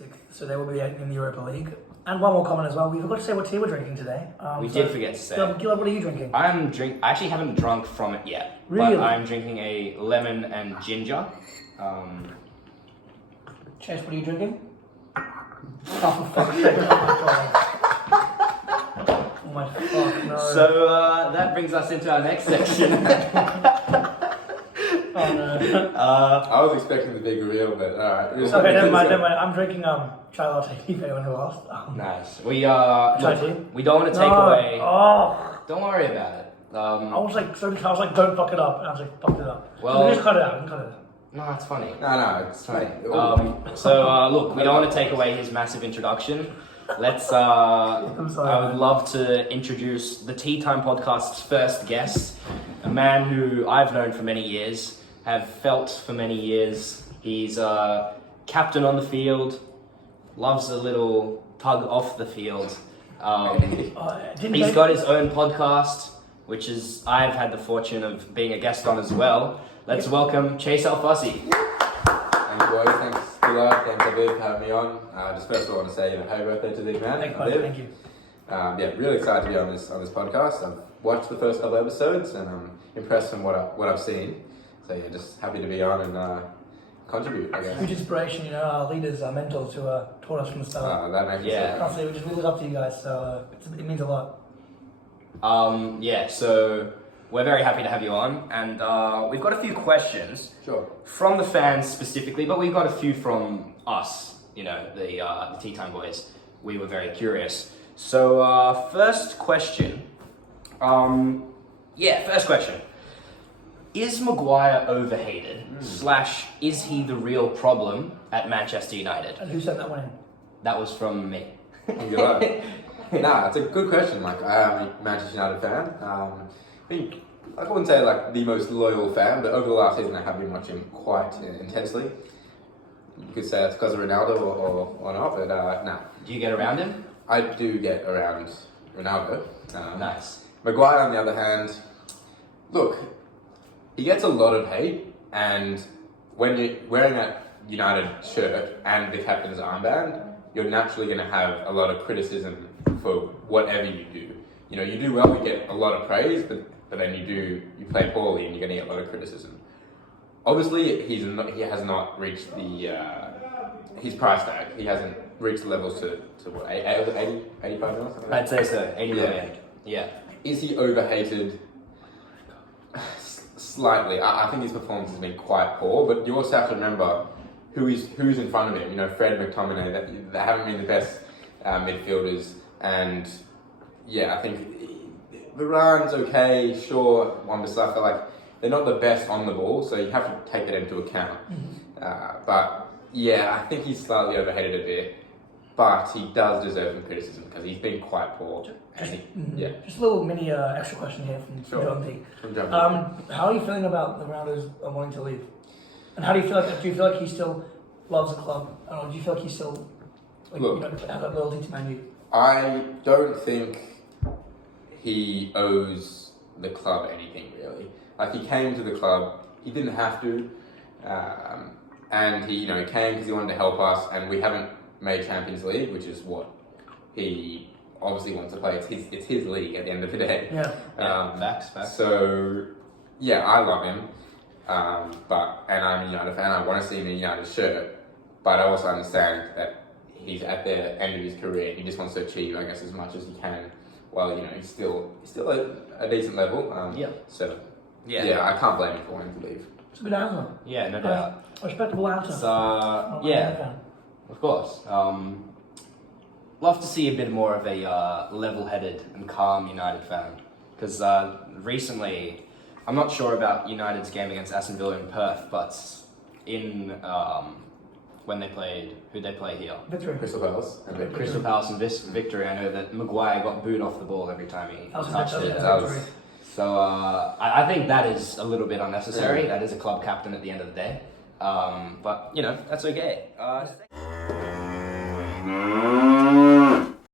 6th, so they will be in the Europa League. And one more comment as well. We forgot to say what tea we're drinking today. We did forget to say. Gillard, what are you drinking? I actually haven't drunk from it yet. Really? But I'm drinking a lemon and ginger. Chase, what are you drinking? Oh, for fuck's sake. Oh my fuck, no. So that brings us into our next section. Oh no. I was expecting the big reveal, but alright. Okay, never mind. I'm drinking chai latte, if anyone who asked. Nice. Chai tea? We don't want to take away. Oh. Don't worry about it. I was like, don't fuck it up. And I was like, fucked it up. Well, just cut it out. Cut it out. No, it's funny. No, it's funny. Look, we don't want to take away his massive introduction. Let's. I'm sorry. I would love to introduce the Tea Time Podcast's first guest, a man who I've known for many years, have felt for many years. He's captain on the field, loves a little tug off the field. He's got his own podcast, which is I've had the fortune of being a guest on as well. Let's welcome Chase Alfasi. Thanks, boys. Thanks, Gillard. Thanks, David, for having me on. Just first of all, I want to say happy birthday to the big man. Thank you. Really excited to be on this podcast. I've watched the first couple episodes and I'm impressed from what I've seen. So yeah, just happy to be on and contribute, I guess. Huge inspiration, our leaders, our mentors who taught us from the start. That makes me so Honestly, we look up to you guys, so it means a lot. So we're very happy to have you on, and we've got a few questions. Sure. From the fans specifically, but we've got a few from us, the Tea Time boys. We were very curious. So, first question. First question. Is Maguire overhated? / is he the real problem at Manchester United? And who sent that one in? That was from me. Nah, it's a good question. Like, I am a Manchester United fan. I wouldn't say like the most loyal fan, but over the last season I have been watching quite intensely. You could say it's because of Ronaldo or not, but nah. Do you get around him? I do get around Ronaldo. Nice. Maguire, on the other hand, look, he gets a lot of hate, and when you're wearing that United shirt and the captain's armband, you're naturally going to have a lot of criticism for whatever you do. You do well, you get a lot of praise, but then you play poorly and you're going to get a lot of criticism. Obviously, he has not reached his price tag. He hasn't reached the levels to what, 80, 85 mil? I'd say so, 80 million. Yeah. Is he overhated? Slightly. I think his performance has been quite poor, but you also have to remember who's in front of him. Fred, McTominay, they haven't been the best midfielders, and yeah, I think Varane's okay, sure, Wan-Bissaka, like, they're not the best on the ball, so you have to take that into account. But yeah, I think he's slightly overhated a bit, but he does deserve some criticism because he's been quite poor. Just a little mini extra question here from John T. How are you feeling about the Ronaldo's wanting to leave? And how do you feel like? Do you feel like he still loves the club? Or do you feel like he still has that loyalty to Man U? I don't think he owes the club anything really. Like, he came to the club, he didn't have to, and he came because he wanted to help us, and we haven't made Champions League, which is what he obviously wants to play. It's his league at the end of the day. Facts. So yeah, I love him, and I'm a United fan. I want to see him in a United shirt, but I also understand that he's at the end of his career and he just wants to achieve, I guess, as much as he can. Well, he's still at a decent level. So yeah, I can't blame him for wanting to leave. It's a good answer. Yeah, no doubt. A respectable answer. So of course. Love to see a bit more of a level-headed and calm United fan, because recently, I'm not sure about United's game against Aston Villa in Perth, but in when they played, who'd they play here? Victory. Crystal Palace and Victory. I know that Maguire got booed off the ball every time he touched it. So I think that is a little bit unnecessary. That is a club captain at the end of the day. But that's okay.